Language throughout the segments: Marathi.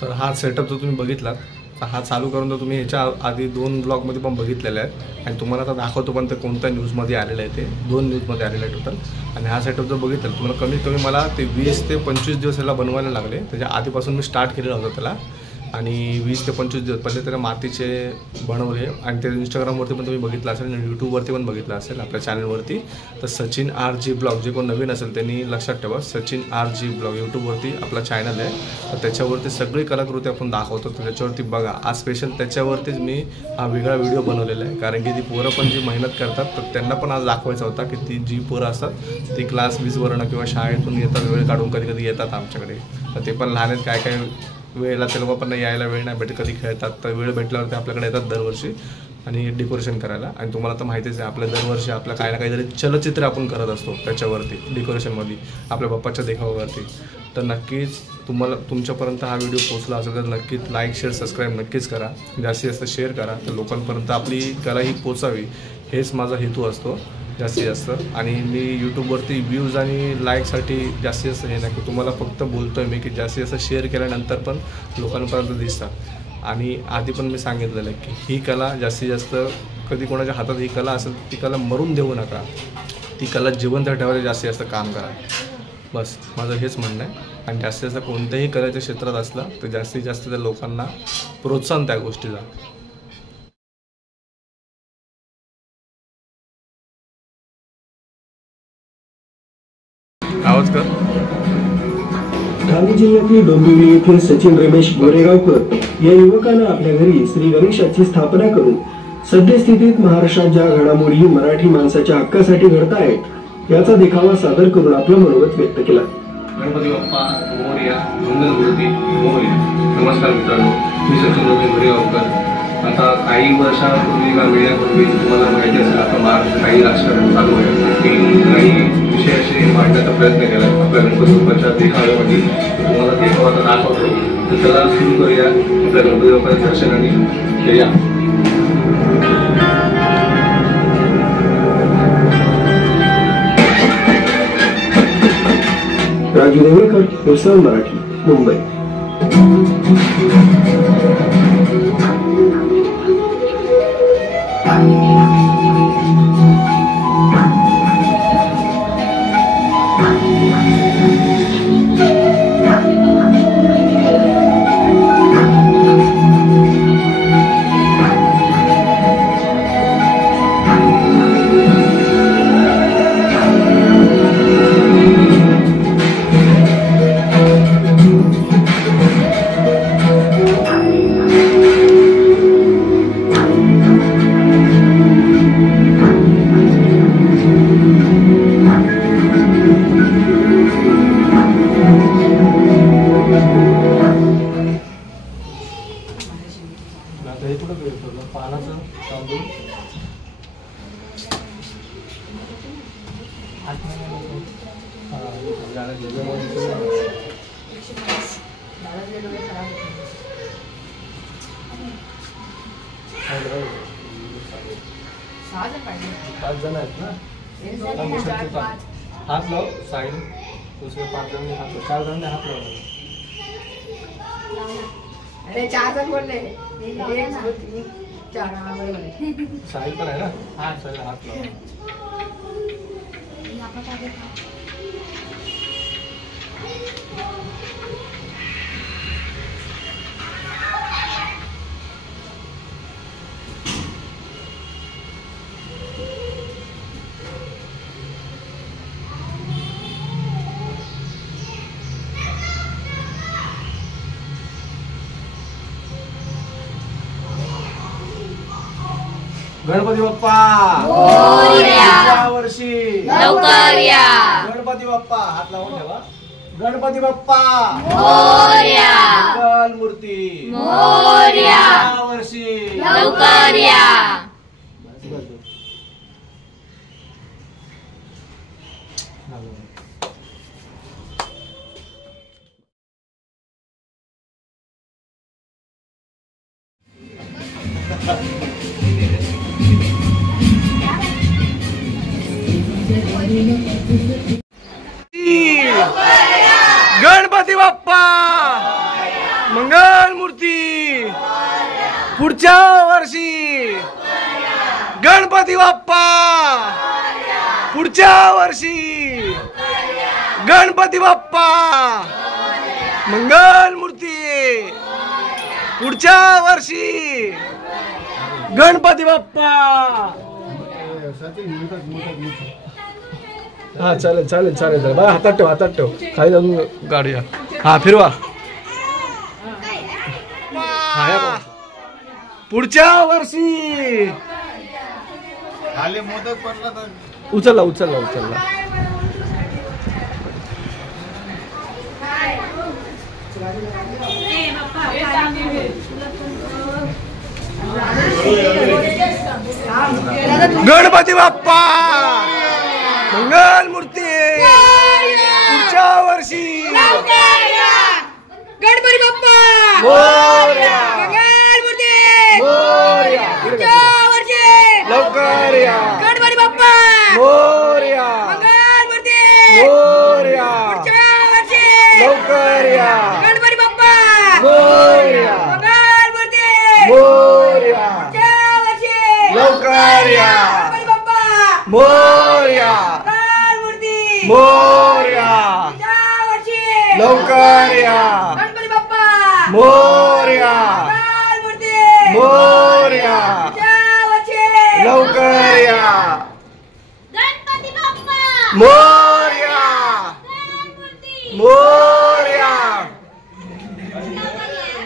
तर हा सेटअप जो तुम्ही बघितलात, तर हा चालू करून तर तुम्ही ह्याच्या आधी 2 ब्लॉगमध्ये पण बघितलेले आहेत आणि तुम्हाला आता दाखवतो पण ते कोणत्या न्यूजमध्ये आलेलं आहे, ते 2 न्यूजमध्ये आलेलं आहे टोटल. आणि हा सेटअप जो बघितला तुम्हाला कमीत कमी मला ते 20 ते 25 दिवस याला बनवायला लागले. त्याच्या आधीपासून मी स्टार्ट केलेला होता त्याला आणि 20 ते 25 दिवस पहिले त्याला मातीचे बनवले आणि ते इंस्टाग्रामवरती पण तुम्ही बघितलं असेल आणि यूट्यूबवरती पण बघितलं असेल आपल्या चॅनलवरती. तर सचिन RG ब्लॉग, जे कोण नवीन असेल त्यांनी लक्षात ठेवा, सचिन RG ब्लॉग यूट्यूबवरती आपला चॅनल आहे. तर त्याच्यावरती सगळी कलाकृती आपण दाखवतो, तर त्याच्यावरती बघा. आज स्पेशल त्याच्यावरतीच मी हा वेगळा व्हिडिओ बनवलेला आहे, कारण की ती पोरं पण जी मेहनत करतात तर त्यांना पण आज दाखवायचा होता की ती जी पोरं असतात ती क्लास 20वरनं किंवा शाळेतून येतात, वेळ काढून कधी कधी येतात आमच्याकडे. तर ते पण लहान आहेत, काय काय वेळेला ते लोक पण यायला वेळ नाही भेटत, कधी खेळतात. तर वेळ भेटल्यावर ते आपल्याकडे येतात दरवर्षी आणि डेकोरेशन करायला. आणि तुम्हाला तर माहितीच आहे, आपल्या दरवर्षी आपलं काही ना काहीतरी चलचित्र आपण करत असतो त्याच्यावरती, डेकोरेशनमध्ये, आपल्या बाप्पाच्या देखाव्यावरती. तर नक्कीच तुम्हाला तुमच्यापर्यंत हा व्हिडिओ पोहोचला असेल तर नक्कीच लाईक शेअर सबस्क्राईब नक्कीच करा, जास्तीत जास्त शेअर करा, तर लोकांपर्यंत आपली कला ही पोचावी, हेच माझा हेतू असतो जास्तीत जास्त. आणि मी यूट्यूबवरती व्ह्यूज आणि लाईकसाठी जास्तीत जास्त हे नाही की तुम्हाला फक्त बोलतो आहे मी की जास्तीत जास्त शेअर केल्यानंतर पण लोकांपर्यंत दिसतात. आणि आधी पण मी सांगितलेलं आहे की ही कला जास्तीत जास्त कधी कोणाच्या हातात ही कला असेल ती कला मरून देऊ नका, ती कला जिवंत ठेवायला जास्तीत जास्त काम करा, बस माझं हेच म्हणणं आहे. आणि जास्तीत जास्त कोणत्याही कलेच्या क्षेत्रात असलं तर जास्तीत जास्त त्या लोकांना प्रोत्साहन त्या गोष्टीला. आवाज कर. ठाणे जिल्ह्यातील डोंबिवली येथील सचिन रमेश गोरेगावकर या युवकानं आपल्या घरी श्री गणेशाची स्थापना करून सद्यस्थितीत महाराष्ट्रात ज्या घडामोडी मराठी माणसाच्या हक्कासाठी घडत आहेत याचा देखावा सादर करून आपलं मनोगत व्यक्त केलं. गणपती बाप्पा मोरया, मंगलमूर्ती मोरया. नमस्कार मित्रांनो, मी सचिन रमेश गोरेगावकर. आता काही वर्षापूर्वी का वेळापूर्वी तुम्हाला माहिती असेल आता महाराष्ट्र काही राजकारण चालू आहे. मी काही विषय असे मांडण्याचा प्रयत्न केला आहे आपल्या गणपती बाप्पाच्या देखाव्यामध्ये. तुम्हाला देखावा आता दाखवतो, तर त्याला सुरू करूया आपल्या गणपती बाप्पाच्या दर्शनाने. या राजू देवळकर, मिरसाल मराठी, मुंबई. पानाचं तांदूळ पाच जण आहेत ना, हात लाव साईड, दुसरे 5 जणांनी हात लाव, 4 जणांनी हात लावला. अरे 4 जण बोलले, 4 साहिल पण आहे ना, हा साहिल हात लाव. गणपती बाप्पा मोरया, वर्षी लवकर या. गणपती बाप्पा हात लावून ठेवा. गणपती बाप्पा मोरया, मंगलमूर्ती मोरया, वर्षी लवकर या. गणपती बाप्पा मंगल पुढच्या वर्षी गणपती बाप्पा पुढच्या वर्षी गणपती बाप्पा मंगल मूर्ती पुढच्या वर्षी गणपती बाप्पा हा चालेल चालेल चालेल बघा हातात ठेव खाली जाऊन गाडी हा फिरवा पुढच्या वर्षी मोदक पडला तर उचलला गणपती बाप्पा मंगल मूर्ती पुढच्या वर्षी गणपती बाप्पा मोरया मंगल मूर्ती मोरया पुढच्या वर्षी लवकर या गणपती बाप्पा मोरया मंगल मूर्ती मोरया पुढच्या वर्षी लवकर या गणपती बाप्पा मोरया मंगल मूर्ती मोरया पुढच्या वर्षी लवकर या गणपती बाप्पा मोरया मंगल मूर्ती मोरया पुढच्या वर्षी लवकर या गणपती बाप्पा मोरया मंगल मूर्ती मोरया पुढच्या वर्षी लवकर या गणपती बाप्पा मोरया मोरया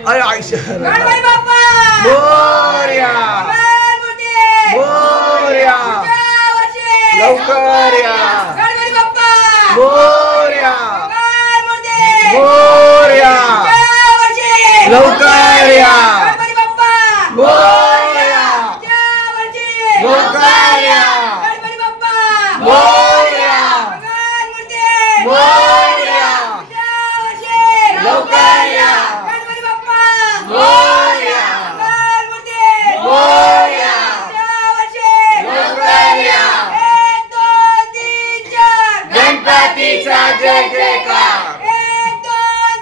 अरे आयशा गणपती बाप्पा मोरया मंगल मूर्ती मोरया पुढच्या वर्षी लवकर या गणपती बाप्पा मोरया मंगल मूर्ती मोरया पुढच्या वर्षी लवकर या गणपती बाप्पा मोरया पुढच्या वर्षी लवकर या गणपती बाप्पा मोरया मंगल मूर्ती मोरया पुढच्या वर्षी लवकर या गणपती बाप्पा मोरया मंगल मूर्ती मोरया पुढच्या वर्षी लवकर या 1 2 3 4 गणपतीचा जय जयकार 1 2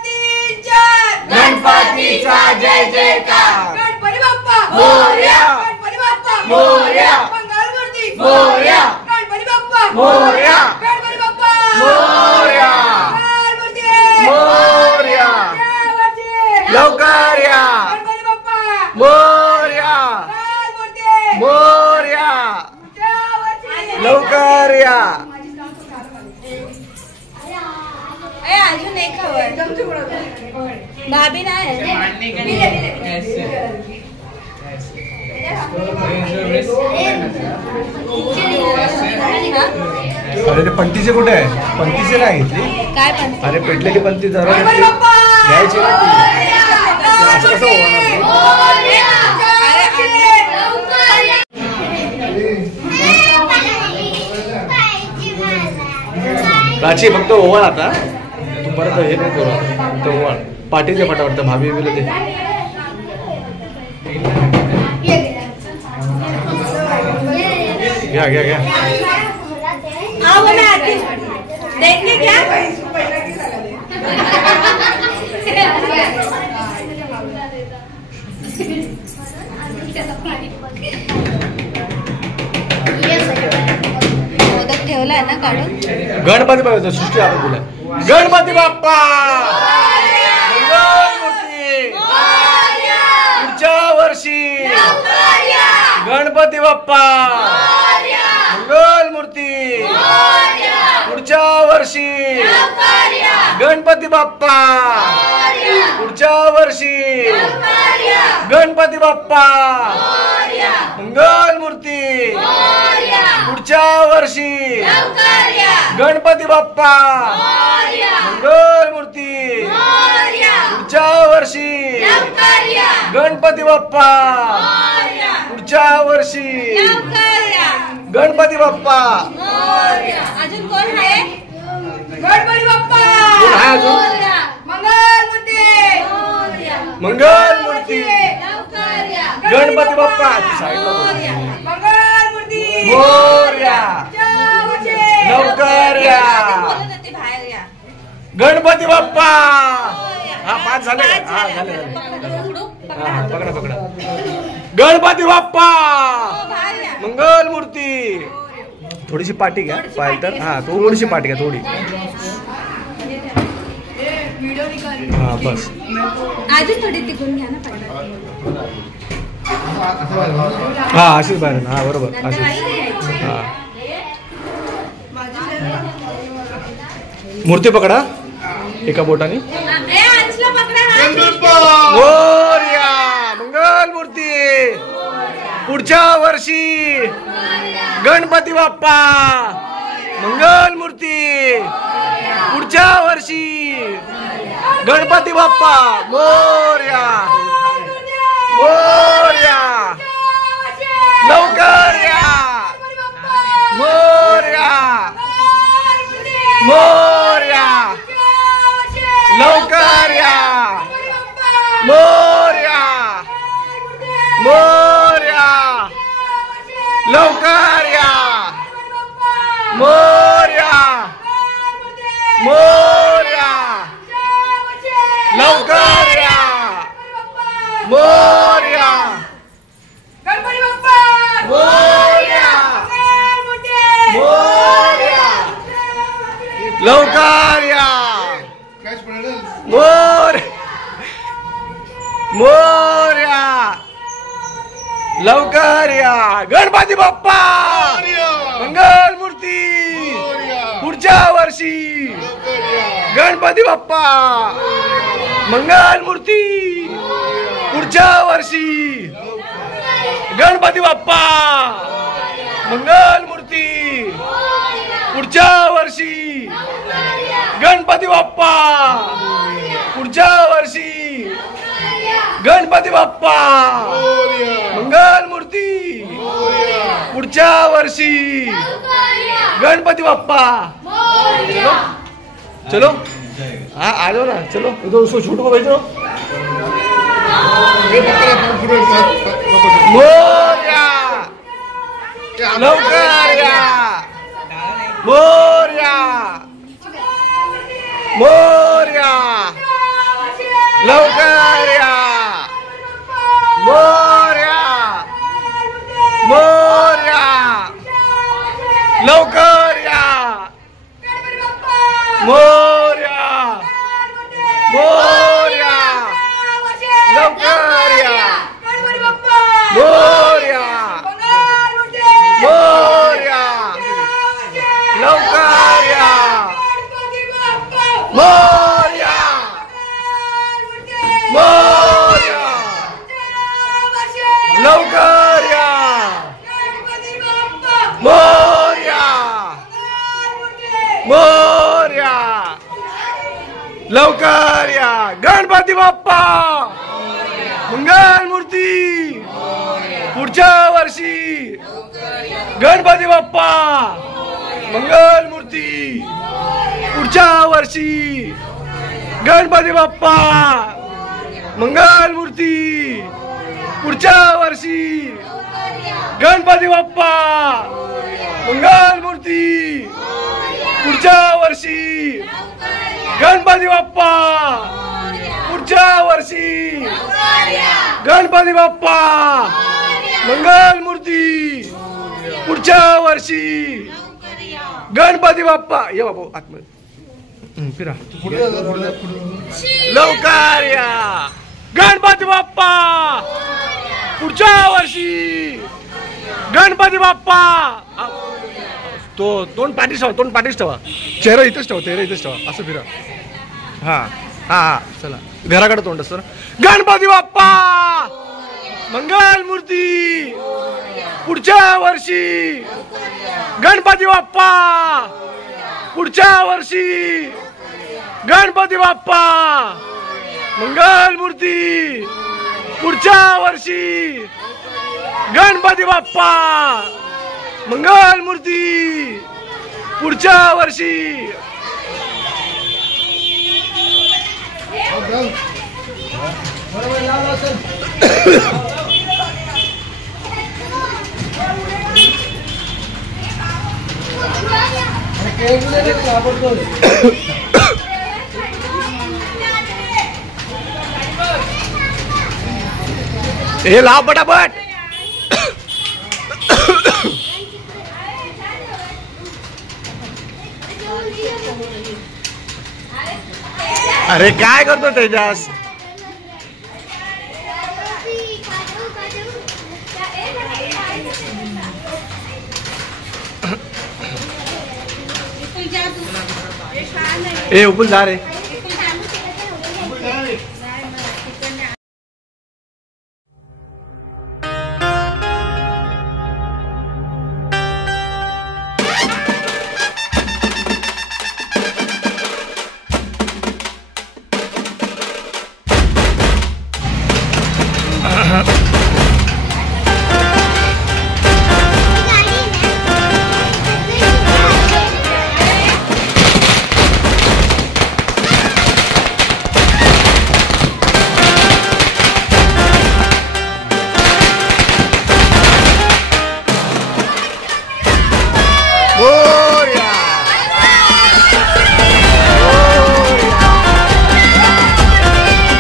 3 4 गणपतीचा जय जयकार गणपती बाप्पा मोरया गणपती बाप्पा मोरया मंगल मूर्ती मोरया गणपती बाप्पा मोरया गणपती बाप्पा मोरया मंगल मूर्ती मोरया पुढच्या वर्षी लवकर या गणपती बाप्पा मोरया मंगल मूर्ती मोरया पुढच्या वर्षी लवकर या अजून एक खबर भाभी नाही अरे ते पंतीचे कुठे आहे पंतीचे नाही घेतली काय पण अरे पेटलेली पंती जरा गणपती बाप्पा घ्यायची ना ती. असं कसं होणार प्राची फक्त ओवाळ आता तू परत हे नाही करू फक्त ओवाळ पाठीचे फटाफट भाभी बिलं ते घ्या घ्या घ्या आओ मैं आती हूँ देंगे क्या मोदक ठेवलाय ना काढून गणपती बाप्पा सृष्टी आपण बोला गणपती बाप्पा मंगल मूर्ती पुढच्या वर्षी गणपती बाप्पा मंगल मूर्ती पुढच्या वर्षी गणपती बाप्पा पुढच्या वर्षी गणपती बाप्पा मंगल मूर्ती पुढच्या वर्षी गणपती बाप्पा मंगल मूर्ती पुढच्या वर्षी गणपती बाप्पा पुढच्या वर्षी गणपती बाप्पा अजून कोण आहे गणपती बाप्पा कोण आहे अजून मंगल मूर्ती मंगल मूर्ती गणपती बाप्पा मंगल मूर्ती मोरया पुढच्या वर्षी लवकर या बोलत होते बाहेर या गणपती बाप्पा हा 5 झाले. हा झाले. हा पकडा पकडा. गणपती बाप्पा मंगल मूर्ती. थोडीशी पाठी घ्या पाहिजे तर. हा थोडीशी पाठी घ्या थोडी. हा बस. आधी थोडी तिकून घ्या ना हा अशीच बाहेर. हा बरोबर अशीच. हा मूर्ती पकडा एका बोटाने. मोरया मंगल मूर्ती. पुढच्या वर्षी गणपती बाप्पा मंगल मूर्ती. पुढच्या वर्षी गणपती बाप्पा मोरया मोरया. लवकर या मोरया मोरया. लवकर या मोरया मोरया. लवकर या मोरया मोरया. लवकर या मोरया गणपती बाप्पा मोरया मोरया. लवकर या मोर मोरया. लवकर या गणपती बाप्पा मंगल मूर्ती. पुढच्या वर्षी गणपती बाप्पा मंगल मूर्ती. पुढच्या वर्षी गणपती बाप्पा मंगल मूर्ती. पुढच्या वर्षी गणपती बाप्पा. पुढच्या वर्षी गणपती बाप्पा मंगल मूर्ती. पुढच्या वर्षी गणपती बाप्पा. चलो चलो. हाँ आ जाओ ना. चलो इधर उसको छूट को भेजो. मोरया लवकर या मोरया मोरया. लवकर या मोरया मोरया. लवकर या मोरया मोरया. लवकर या मोरया मोरया. लवकर या मोरया मोरया. लवकर या मोरया मोरया. लवकर या गणपती बाप्पा मंगल मूर्ती. पुढच्या वर्षी गणपती बाप्पा मंगल मूर्ती. पुढच्या वर्षी गणपती बाप्पा मंगल मूर्ती. पुढच्या वर्षी गणपती बाप्पा मंगल मूर्ती. पुढच्या वर्षी गणपती बाप्पा. पुढच्या वर्षी गणपती बाप्पा मंगल मूर्ती. पुढच्या वर्षी गणपती बाप्पा. ये बाबू आतमध्ये फिरा. लवकर या गणपती बाप्पा. पुढच्या वर्षी गणपती बाप्पा. तो तोंड पाठीस ठेवा. तोंड पाठीस ठेवा. चेहरा इथेच ठेवा. चेहरा इथेच ठेवा. असं फिरा. हा हा हा चला घराकडे तोंड असतं. गणपती बाप्पा मंगल मूर्ती. पुढच्या वर्षी गणपती बाप्पा. पुढच्या वर्षी गणपती बाप्पा मंगल मूर्ती. पुढच्या वर्षी गणपती बाप्पा मंगल मूर्ती. पुढच्या वर्षी हे लाव पटापट. अरे काय करतो तेजास? ए उपुल जा रे.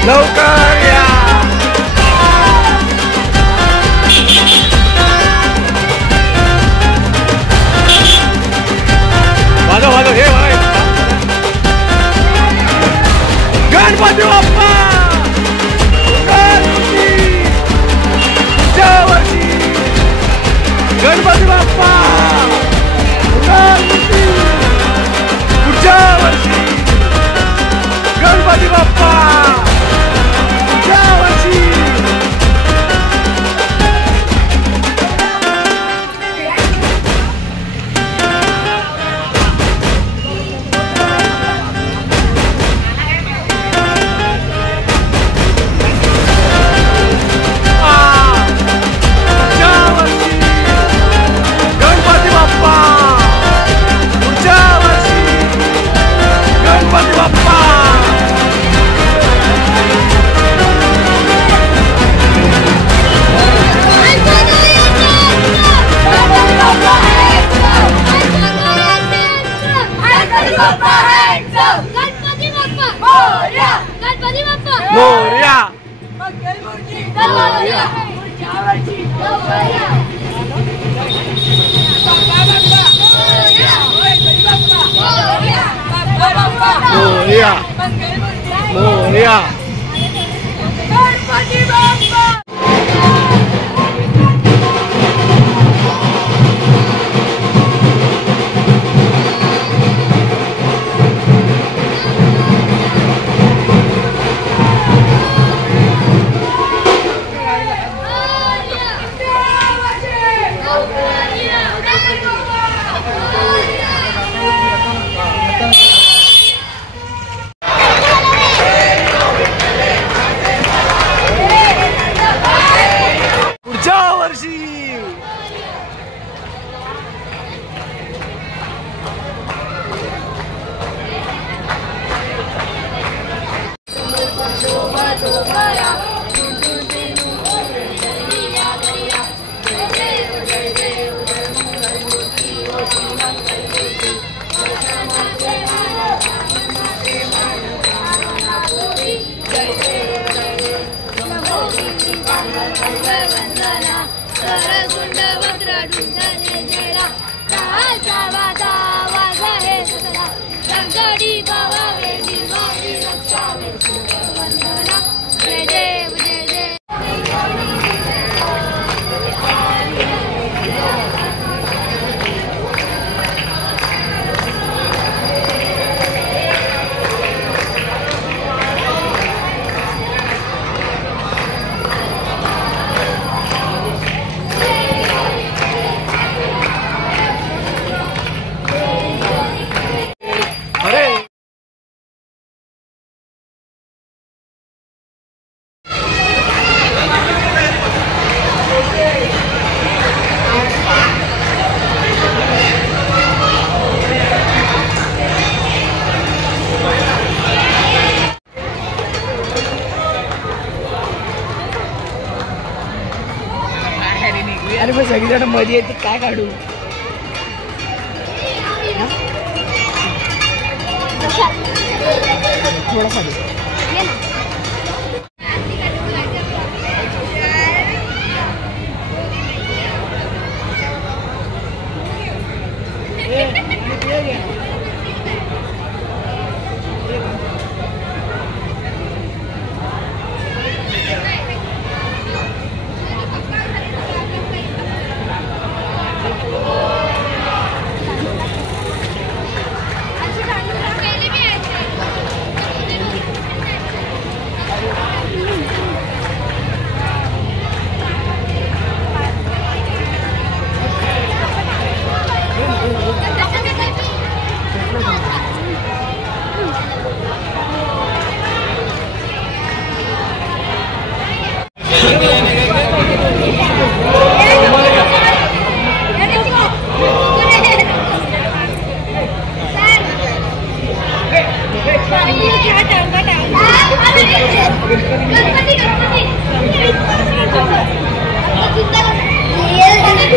लवकर या. वाजव वाजव हे गणपती बाप्पा. गणपती बाप्पा पुढच्या वर्षी. गणपती बाप्पा मोरया. मोरया मोरया. अरे मग सगळीजण मध्ये येते काय काढू थोडासा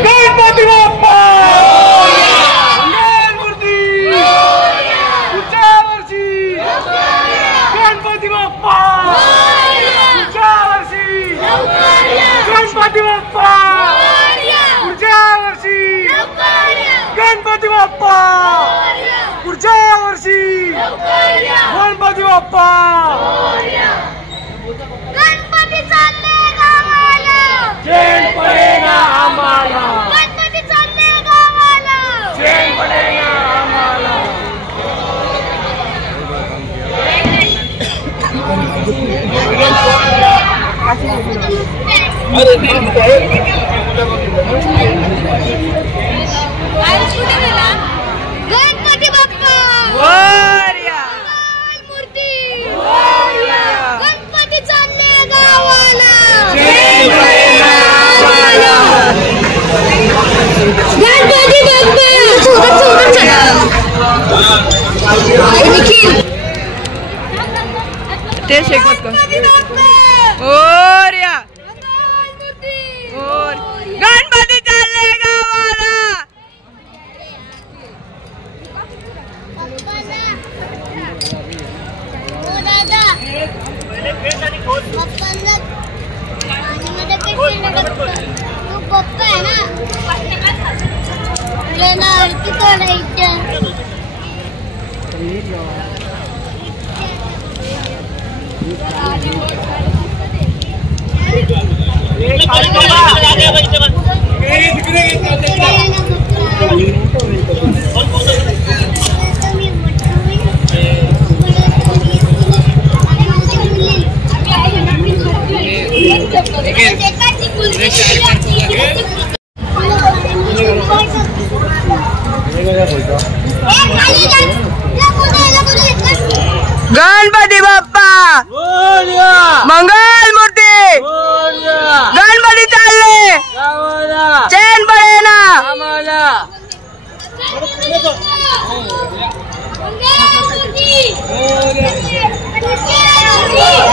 गणपती बाप्पा मूर्ती पुढच्या वर्षी गणपती बाप्पा पुढच्या वर्षी गणपती बाप्पा पुढच्या वर्षी गणपती बाप्पा पुढच्या वर्षी गणपती बाप्पा गणपती चालले गावाला चैन पडेगा आम्हाला गणपती चालले गावाला चैन पडेगा आम्हाला गणपती बाप्पा मोरया. मूर्ती गणपती चालले गावाला गणपती ते शेकवत कर. मोरया. मोर. गणपती चालले गावाला. पप्पा आहे ना आरती तोडायच्या गणपती बाप्पा मंगल मूर्ती गणपती चालले चैन पडे ना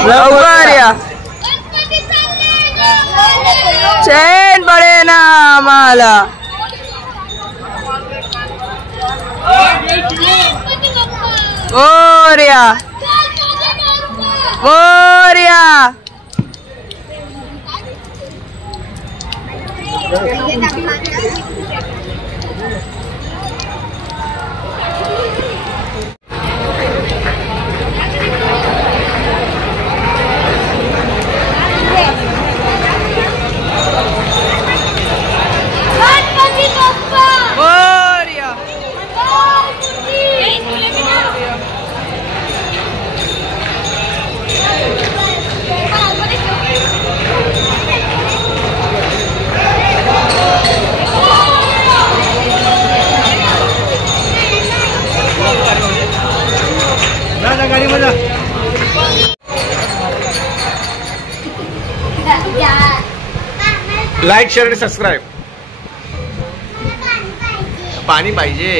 लवकर या चैन पडे ना आम्हाला मोरया मोरया लाईक शेअर आणि सबस्क्राईब. पाणी पाहिजे.